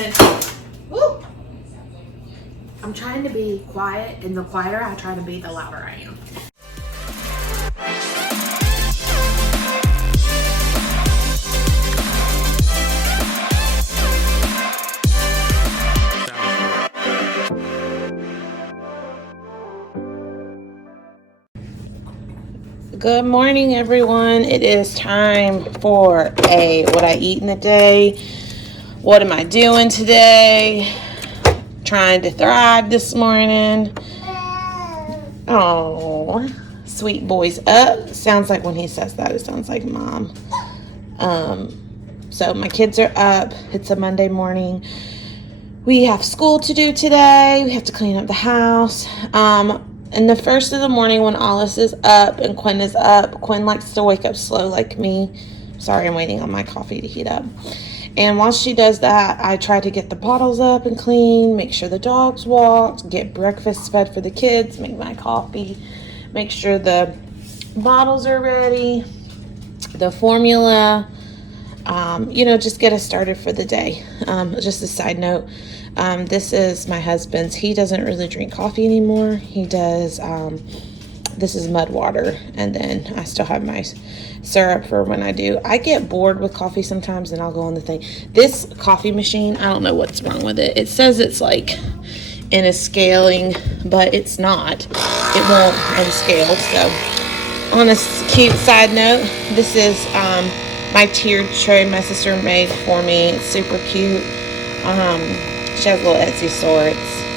coming. Woo! I'm trying to be quiet, and the quieter I try to be, the louder I am. Good morning, everyone. It is time for what I eat in a day. What am I doing today? Trying to thrive this morning. Oh, sweet boy's up. Sounds like when he says that, it sounds like mom. So my kids are up. It's a Monday morning. We have school to do today. We have to clean up the house. In the first of the morning when Alice is up and Quinn is up, Quinn likes to wake up slow like me. Sorry, I'm waiting on my coffee to heat up. And while she does that, I try to get the bottles up and clean, make sure the dogs walked, get breakfast fed for the kids, make my coffee, make sure the bottles are ready, the formula, just get us started for the day. Just a side note. This is my husband's. He doesn't really drink coffee anymore. He does, this is mud water. And then I still have my syrup for when I do. I get bored with coffee sometimes and I'll go on the thing. This coffee machine, I don't know what's wrong with it. It says it's like in a scaling, but it's not. It won't unscale. So on a cute side note, this is, my tiered tray my sister made for me. It's super cute. She has a little Etsy store.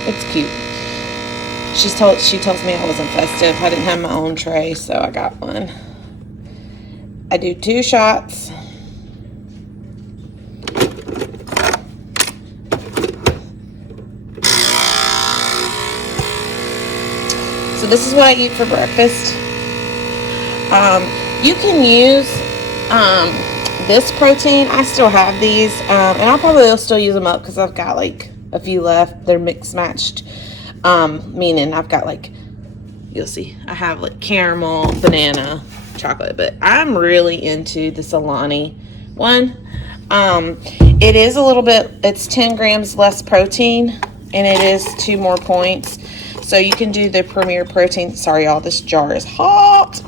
It's cute. She tells me I wasn't festive. I didn't have my own tray, so I got one. I do 2 shots. So this is what I eat for breakfast. You can use this protein. I still have these, and I'll probably still use them up because I've got like a few left. They're mixed matched, meaning I've got like, you'll see, I have like caramel, banana, chocolate, but I'm really into the Alani one. It is a little bit, it's 10 grams less protein, and it is 2 more points. So you can do the Premier Protein. Sorry, y'all, this jar is hot.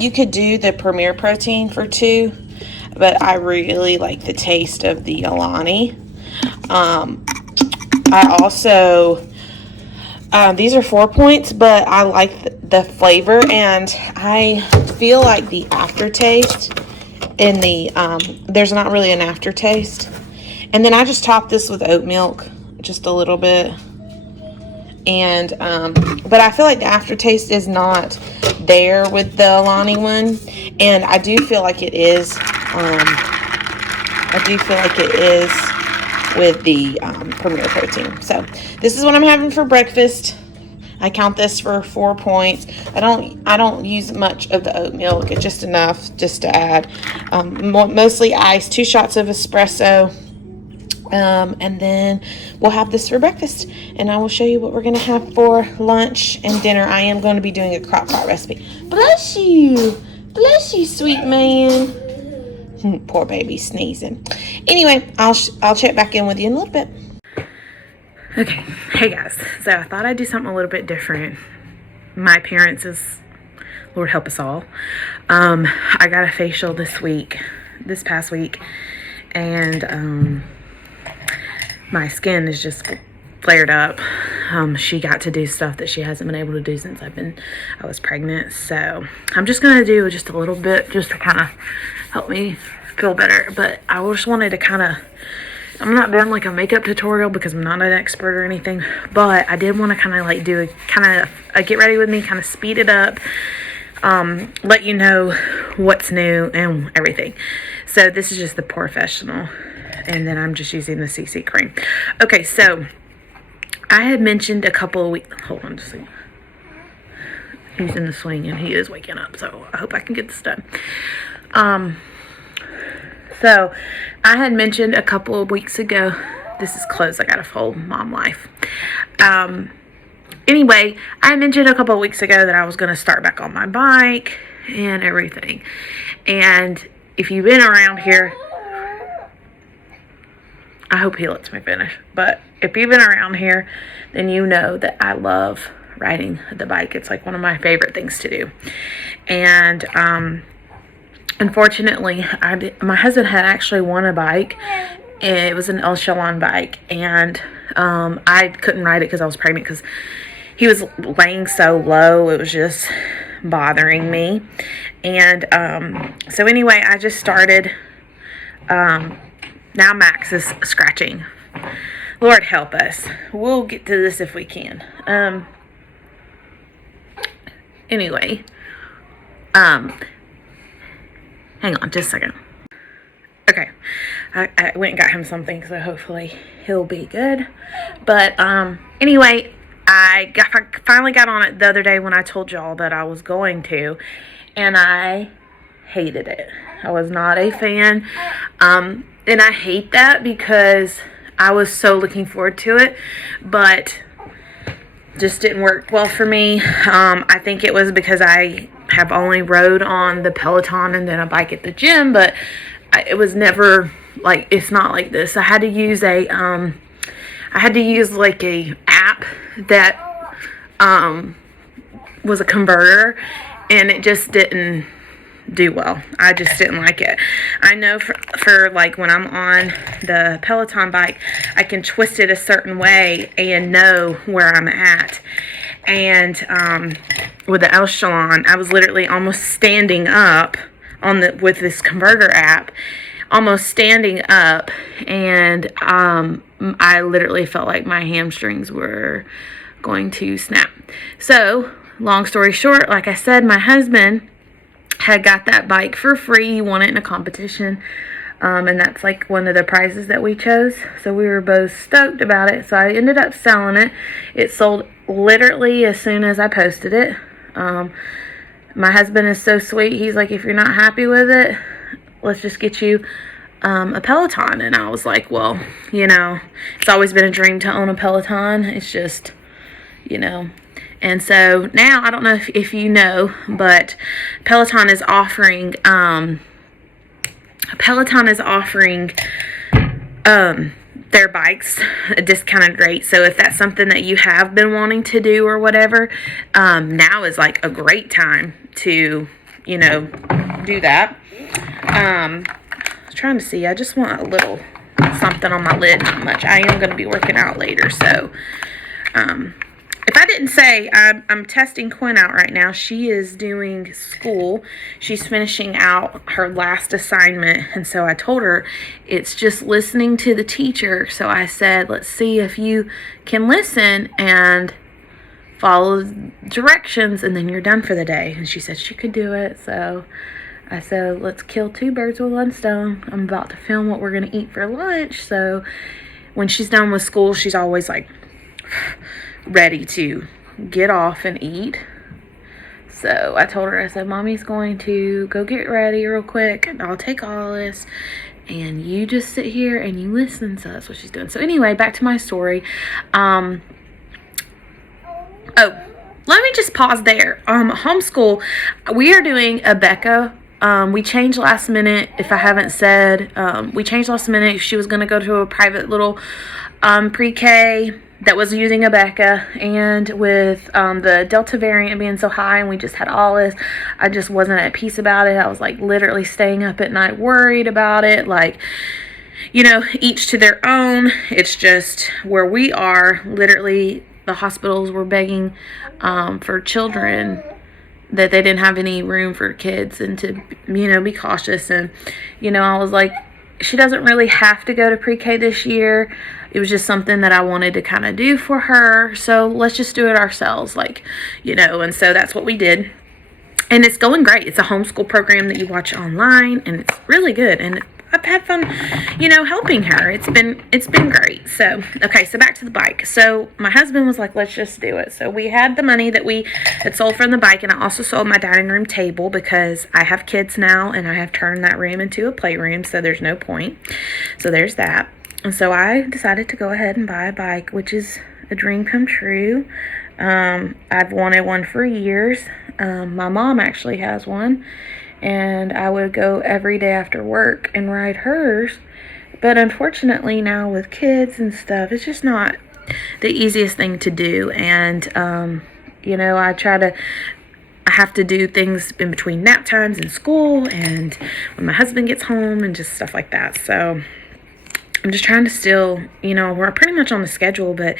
You could do the Premier Protein for 2, but I really like the taste of the Alani. I also, these are 4 points, but I like the flavor, and I feel like the aftertaste in the, there's not really an aftertaste. And then I just top this with oat milk, just a little bit. And, but I feel like the aftertaste is not there with the Alani one. And I do feel like it is, with the Premier Protein. So this is what I'm having for breakfast. I count this for 4 points. I don't use much of the oat milk. It's just enough just to add. Mostly ice, 2 shots of espresso. And then we'll have this for breakfast, and I will show you what we're going to have for lunch and dinner. I am going to be doing a crock pot recipe. Bless you, sweet man. Poor baby sneezing. Anyway, I'll check back in with you in a little bit. Okay, hey guys. So I thought I'd do something a little bit different. My appearance is, Lord help us all. I got a facial this past week, and my skin is just flared up. She got to do stuff that she hasn't been able to do since I was pregnant. So I'm just going to do just a little bit just to kind of help me feel better. But I just wanted to kind of, I'm not doing like a makeup tutorial because I'm not an expert or anything. But I did want to kind of like do a get ready with me, kind of speed it up. Let you know what's new and everything. So this is just the Professional. And then I'm just using the CC cream. Okay, so I had mentioned a couple of weeks. Hold on just a second. He's in the swing and he is waking up, so I hope I can get this done. So I had mentioned a couple of weeks ago. This is clothes I gotta fold. Mom life. Anyway, I mentioned a couple of weeks ago that I was gonna start back on my bike and everything. And if you've been around here, I hope he lets me finish. But if you've been around here, then you know that I love riding the bike. It's like one of my favorite things to do. And unfortunately, my husband had actually won a bike. It was an Echelon bike, and I couldn't ride it because I was pregnant, because he was laying so low. It was just bothering me. And so anyway, I just started. Now Max is scratching. Lord help us. We'll get to this if we can. Anyway, hang on just a second. Okay, I went and got him something, so hopefully he'll be good. But anyway, I finally got on it the other day when I told y'all that I was going to, and I hated it. I was not a fan, and I hate that because I was so looking forward to it, but just didn't work well for me. I think it was because I have only rode on the Peloton and then a bike at the gym, but it was never like, it's not like this. I had to use like a app that was a converter, and it just didn't do well. I just didn't like it. I know for like when I'm on the Peloton bike, I can twist it a certain way and know where I'm at. And with the Echelon, I was literally almost standing up with this converter app, almost standing up, and I literally felt like my hamstrings were going to snap. So long story short, like I said, my husband had got that bike for free. He won it in a competition, and that's like one of the prizes that we chose, so we were both stoked about it. So I ended up selling it. It sold literally as soon as I posted it. My husband is so sweet. He's like, if you're not happy with it, let's just get you a Peloton. And I was like, well, you know, it's always been a dream to own a Peloton. It's just, you know. And so now, I don't know if you know, but Peloton is offering their bikes a discounted rate. So if that's something that you have been wanting to do or whatever, now is like a great time to, you know, do that. I was trying to see. I just want a little something on my lid. Not much. I am going to be working out later, so if I didn't say, I'm testing Quinn out right now. She is doing school. She's finishing out her last assignment. And so I told her it's just listening to the teacher. So I said, let's see if you can listen and follow directions, and then you're done for the day. And she said she could do it. So I said, let's kill two birds with one stone. I'm about to film what we're going to eat for lunch. So when she's done with school, she's always like ready to get off and eat. So I told her, I said, Mommy's going to go get ready real quick, and I'll take all this, and you just sit here and you listen. So that's what she's doing. So anyway, back to my story. Oh, let me just pause there. Homeschool, we are doing a Becca. We changed last minute. If I haven't said, we changed last minute. She was going to go to a private little pre-K that was using a Becca, and with the Delta variant being so high, and we just had all this, I just wasn't at peace about it. I was like literally staying up at night worried about it. Like, you know, each to their own. It's just where we are, literally the hospitals were begging for children, that they didn't have any room for kids, and to, you know, be cautious. And, you know, I was like, she doesn't really have to go to pre-K this year. It was just something that I wanted to kind of do for her. So let's just do it ourselves, like, you know. And so that's what we did. And it's going great. It's a homeschool program that you watch online, and it's really good. And I've had fun, you know, helping her. It's been great. So, okay, so back to the bike. So my husband was like, let's just do it. So we had the money that we had sold from the bike, and I also sold my dining room table because I have kids now, and I have turned that room into a playroom, so there's no point. So there's that. And so I decided to go ahead and buy a bike, which is a dream come true. I've wanted one for years. My mom actually has one, and I would go every day after work and ride hers. But unfortunately now with kids and stuff, it's just not the easiest thing to do. And, you know, I have to do things in between nap times and school and when my husband gets home and just stuff like that. So I'm just trying to still, you know, we're pretty much on the schedule, but,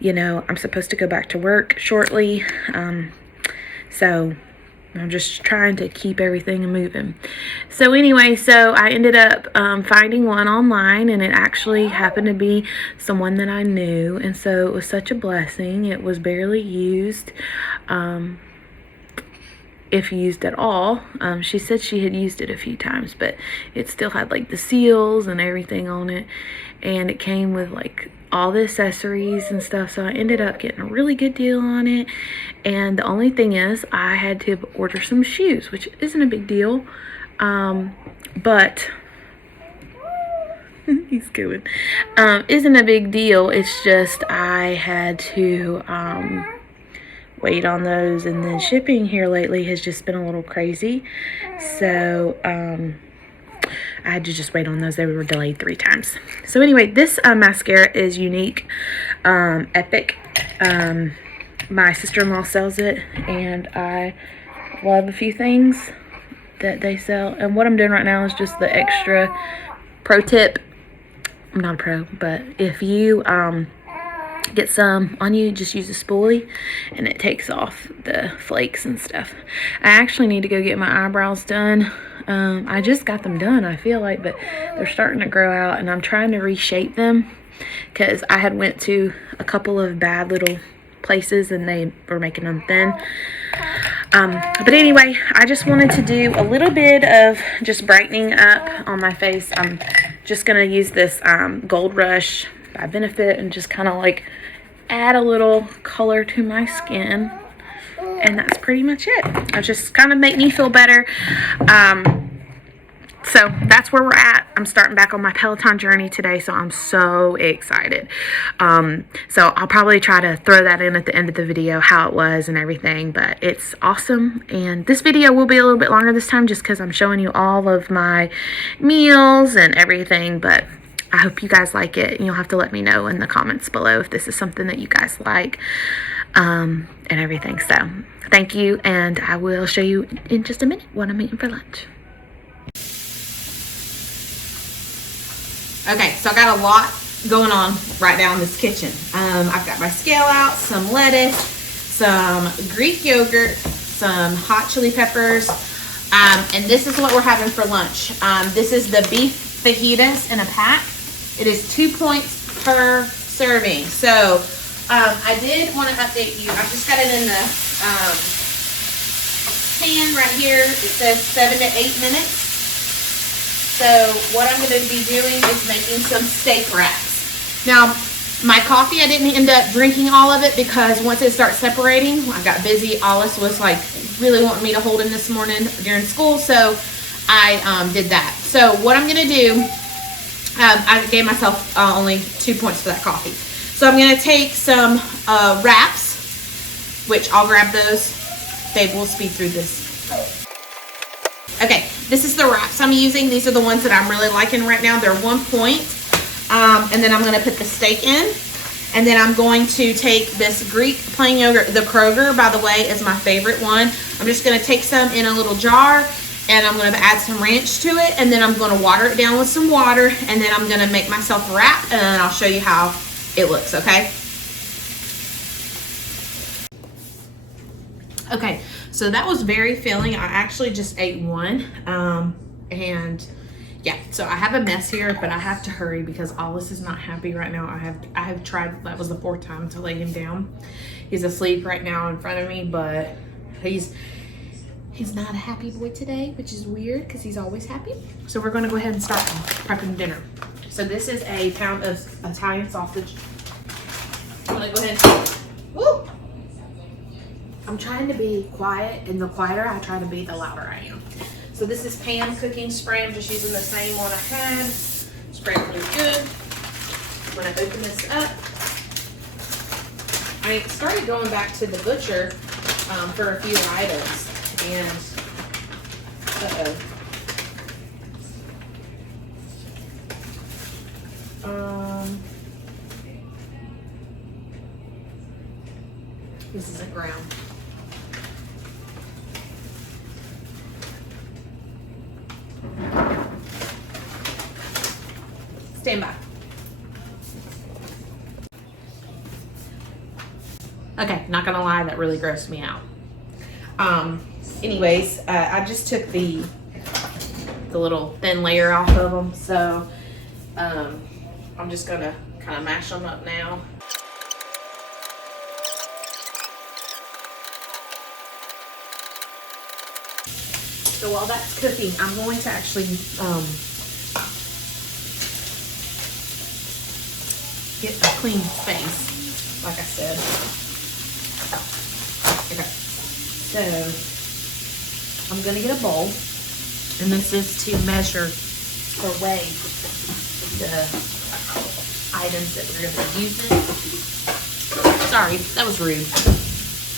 you know, I'm supposed to go back to work shortly. So I'm just trying to keep everything moving. So anyway, so I ended up finding one online, and it actually happened to be someone that I knew. And so it was such a blessing. It was barely used. If used at all. She said she had used it a few times, but it still had like the seals and everything on it, and it came with like all the accessories and stuff. So I ended up getting a really good deal on it, and the only thing is I had to order some shoes, which isn't a big deal, but he's going isn't a big deal. It's just I had to wait on those, and then shipping here lately has just been a little crazy. So I had to just wait on those. They were delayed 3 times. So anyway, this mascara is Unique Epic. My sister-in-law sells it, and I love a few things that they sell. And what I'm doing right now is just the extra pro tip. I'm not a pro, but if you get some on you, just use a spoolie and it takes off the flakes and stuff. I actually need to go get my eyebrows done. I just got them done, I feel like, but they're starting to grow out, and I'm trying to reshape them because I had went to a couple of bad little places and they were making them thin. But anyway, I just wanted to do a little bit of just brightening up on my face. I'm just going to use this Gold Rush by Benefit and just kind of like add a little color to my skin, and that's pretty much it. It just kind of make me feel better. So that's where we're at. I'm starting back on my Peloton journey today, so I'm so excited. So I'll probably try to throw that in at the end of the video, how it was and everything, but it's awesome. And this video will be a little bit longer this time just because I'm showing you all of my meals and everything, but I hope you guys like it, and you'll have to let me know in the comments below if this is something that you guys like, and everything. So thank you, and I will show you in just a minute what I'm eating for lunch. Okay, so I got a lot going on right now in this kitchen. I've got my scale out, some lettuce, some Greek yogurt, some hot chili peppers, and this is what we're having for lunch. This is the beef fajitas in a pack. It is 2 points per serving. So I did want to update you. I've just got it in the pan right here. It says 7 to 8 minutes. So what I'm going to be doing is making some steak wraps. Now, my coffee, I didn't end up drinking all of it because once it starts separating, I got busy. Alice was like really wanting me to hold him this morning during school, so I did that. So what I'm going to do, I gave myself only 2 points for that coffee. So I'm going to take some wraps, which I'll grab those. Babe, we'll speed through this. Okay, this is the wraps I'm using. These are the ones that I'm really liking right now. They're 1 point. And then I'm going to put the steak in. And then I'm going to take this Greek plain yogurt. The Kroger, by the way, is my favorite one. I'm just going to take some in a little jar, and I'm going to add some ranch to it. And then I'm going to water it down with some water. And then I'm going to make myself a wrap, and then I'll show you how it looks, okay? Okay, so that was very filling. I actually just ate one. And yeah, so I have a mess here, but I have to hurry because Alice is not happy right now. I have tried, that was the 4th time to lay him down. He's asleep right now in front of me, but he's not a happy boy today, which is weird because he's always happy. So we're gonna go ahead and start prepping dinner. So this is a pound of Italian sausage. I'm gonna go ahead and, woo! I'm trying to be quiet, and the quieter I try to be, the louder I am. So this is Pam cooking spray. I'm just using the same one I had. Spray really good. I'm gonna open this up. I started going back to the butcher for a few items, and This isn't ground. Stand by. Okay, not gonna lie, that really grossed me out. Anyways, I just took the little thin layer off of them, so I'm just gonna kind of mash them up now. So while that's cooking, I'm going to actually get a clean space, like I said. Okay, so I'm gonna get a bowl, and this is to measure or weigh the items that we're gonna be using. Sorry, that was rude.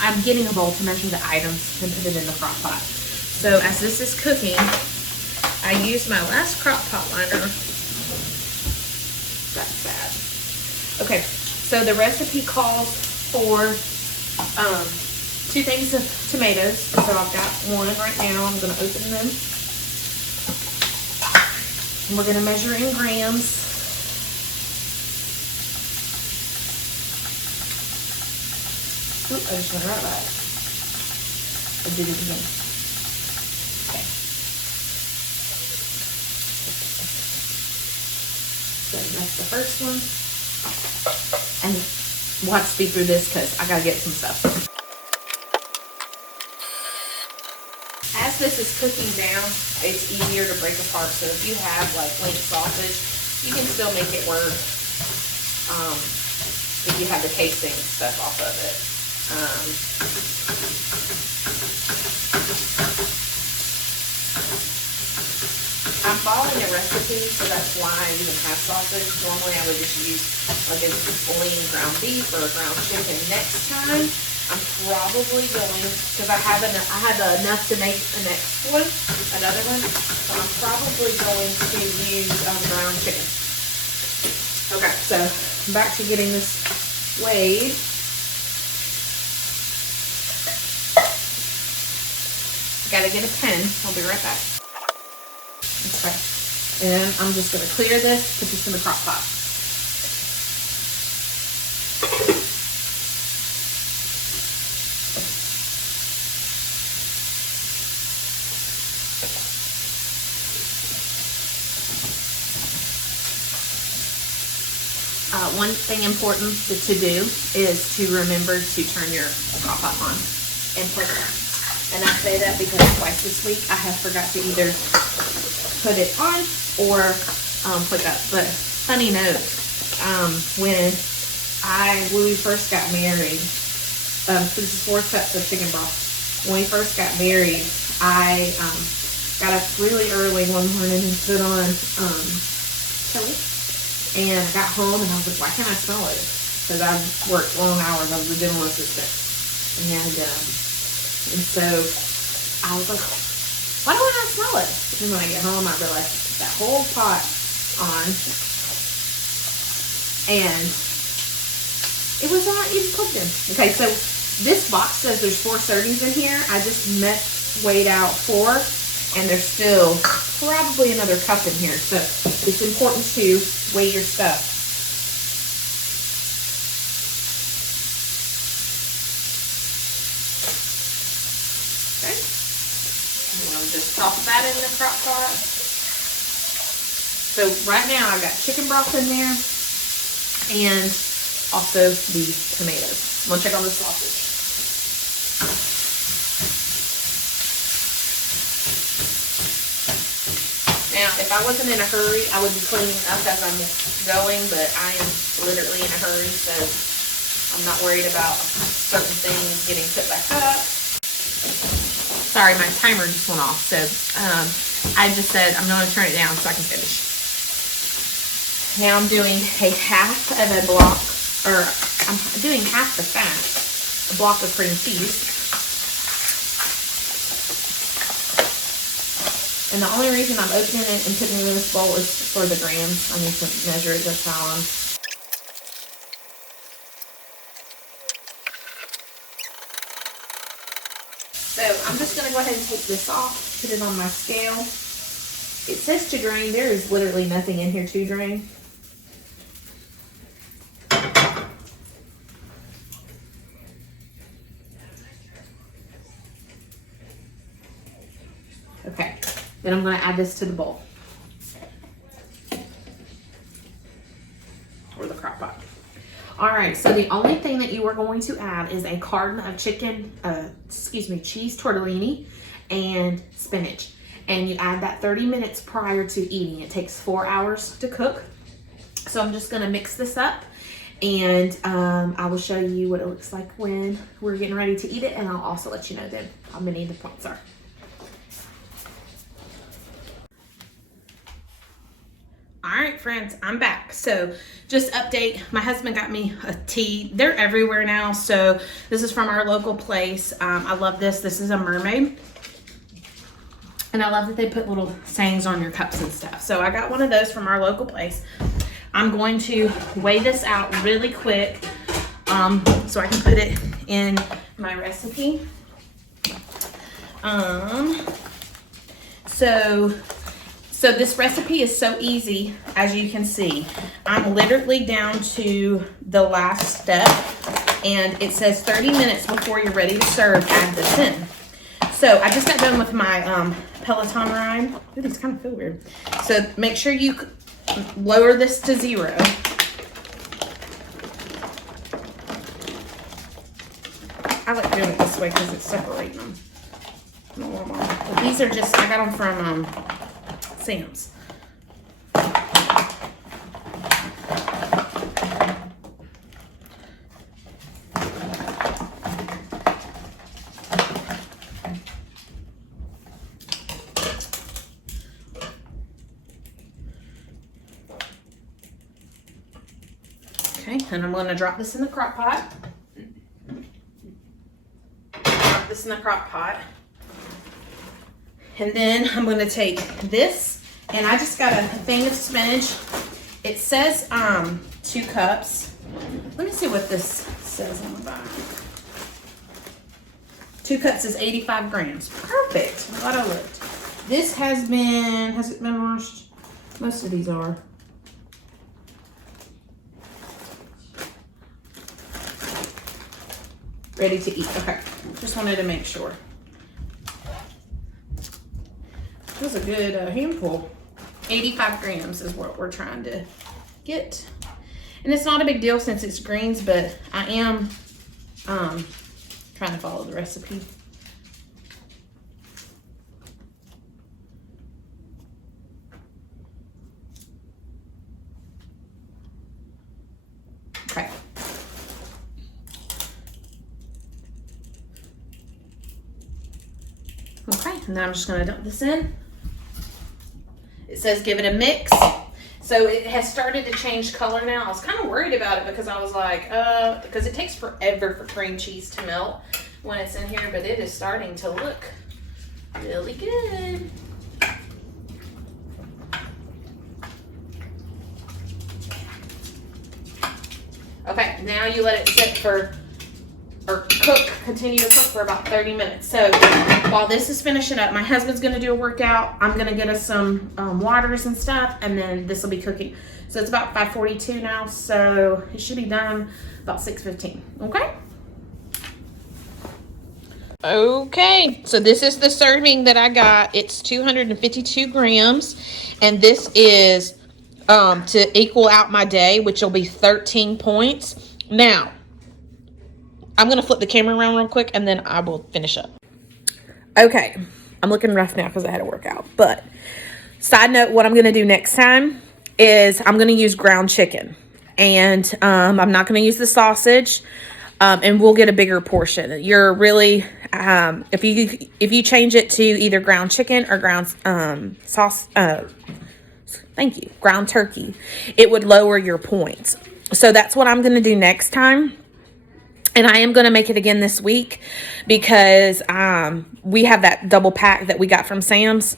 I'm getting a bowl to measure the items and put it in the crock pot. So as this is cooking, I used my last crock pot liner. That's bad. Okay, so the recipe calls for 2 things of tomatoes. So I've got one right now. I'm gonna open them. And we're gonna measure in grams. Oop, I just went right back. I did it again. Okay. So that's the first one. And we'll have to speed through this because I gotta get some stuff. As this is cooking down, it's easier to break apart. So if you have like link sausage, you can still make it work if you have the casing stuff off of it. I'm following a recipe, so that's why I even have sausage. Normally I would just use like a lean ground beef or a ground chicken. Next time, I'm probably going, because I had enough to make the next one, another one, so I'm probably going to use ground chicken. Okay, so back to getting this weighed. Gotta get a pen. I'll be right back. Okay. And I'm just gonna clear this, put this in the crock pot. One thing important to do is to remember to turn your crock pot on and put it on. And I say that because twice this week I have forgot to either put it on or put up. But funny note, when we first got married, this is 4 cups of chicken broth. When we first got married, I got up really early one morning and put on chili. And I got home and I was like, why can't I smell it? Because I worked long hours. I was a dental assistant. And so I was like, why don't I smell it? And when I get home, I realized that whole pot on. And it was even cooking. Okay, so this box says there's 4 servings in here. I just weighed out 4. And there's still probably another cup in here. So it's important to weigh your stuff. Okay. And we'll just toss that in the crock pot. So right now I've got chicken broth in there and also the tomatoes. I'm gonna check on the sausage. Now, if I wasn't in a hurry, I would be cleaning up as I'm going, but I am literally in a hurry, so I'm not worried about certain things getting put back up. Sorry, my timer just went off, so I just said I'm going to turn it down so I can finish. Now I'm doing a half of a block, or I'm doing half the fat, a block of cream cheese. And the only reason I'm opening it and putting it in this bowl is for the grams. I need to measure it this time. So I'm just going to go ahead and take this off, put it on my scale. It says to drain. There is literally nothing in here to drain. Okay, then I'm going to add this to the bowl. Or the crock pot. All right, so the only thing that you are going to add is a carton of cheese tortellini and spinach. And you add that 30 minutes prior to eating. It takes 4 hours to cook. So I'm just gonna mix this up, and I will show you what it looks like when we're getting ready to eat it, and I'll also let you know then how many the points are. All right, friends, I'm back. So just update, my husband got me a tea. They're everywhere now. So this is from our local place. I love this. This is a mermaid. And I love that they put little sayings on your cups and stuff. So I got one of those from our local place. I'm going to weigh this out really quick so I can put it in my recipe. So this recipe is so easy, as you can see. I'm literally down to the last step, and it says 30 minutes before you're ready to serve, add this in. So I just got done with my Peloton ride. Ooh, these kind of feel weird. So make sure you lower this to 0. I like doing it this way because it's separating them. But these are just, I got them from Sam's. Okay, and I'm going to drop this in the crock pot. Drop this in the crock pot. And then I'm going to take this, and I just got a thing of spinach. It says 2 cups. Let me see what this says on the back. 2 cups is 85 grams. Perfect. I'm glad I looked. This has it been washed? Most of these are. Ready to eat. Okay. Just wanted to make sure. That's a good handful. 85 grams is what we're trying to get. And it's not a big deal since it's greens, but I am trying to follow the recipe. Okay. Okay, and then I'm just gonna dump this in. It says give it a mix. So it has started to change color now. I was kind of worried about it because I was like, because it takes forever for cream cheese to melt when it's in here, but it is starting to look really good. Okay, now you let it sit continue to cook for about 30 minutes. So while this is finishing up, my husband's gonna do a workout. I'm gonna get us some waters and stuff, and then this will be cooking. So it's about 5:42 now, so it should be done about 6:15, okay? Okay, so this is the serving that I got. It's 252 grams, and this is to equal out my day, which will be 13 points. Now, I'm going to flip the camera around real quick, and then I will finish up. Okay, I'm looking rough now because I had a workout. But side note, what I'm going to do next time is I'm going to use ground chicken. And I'm not going to use the sausage. And we'll get a bigger portion. You're really, if you change it to either ground chicken or ground ground turkey, it would lower your points. So that's what I'm going to do next time. And I am going to make it again this week because we have that double pack that we got from Sam's.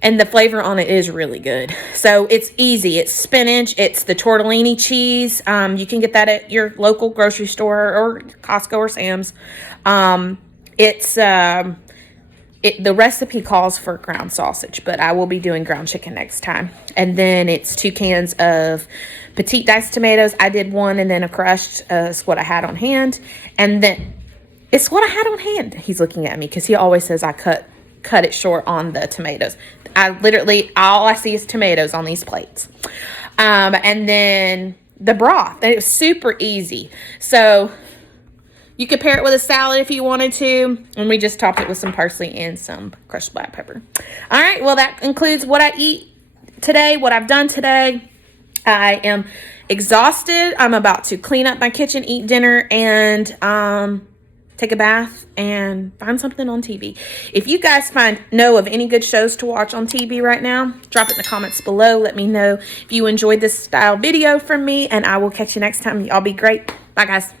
And the flavor on it is really good. So it's easy. It's spinach. It's the tortellini cheese. You can get that at your local grocery store or Costco or Sam's. It's the recipe calls for ground sausage, but I will be doing ground chicken next time. And then it's 2 cans of petite diced tomatoes. I did one and then a crushed is what I had on hand. And then it's what I had on hand. He's looking at me because he always says I cut it short on the tomatoes. I literally, all I see is tomatoes on these plates. And then the broth. And it was super easy. So you could pair it with a salad if you wanted to. And we just topped it with some parsley and some crushed black pepper. All right. Well, that includes what I eat today, what I've done today. I am exhausted. I'm about to clean up my kitchen, eat dinner, and take a bath and find something on TV. If you guys know of any good shows to watch on TV right now, drop it in the comments below. Let me know if you enjoyed this style video from me, and I will catch you next time. Y'all be great. Bye, guys.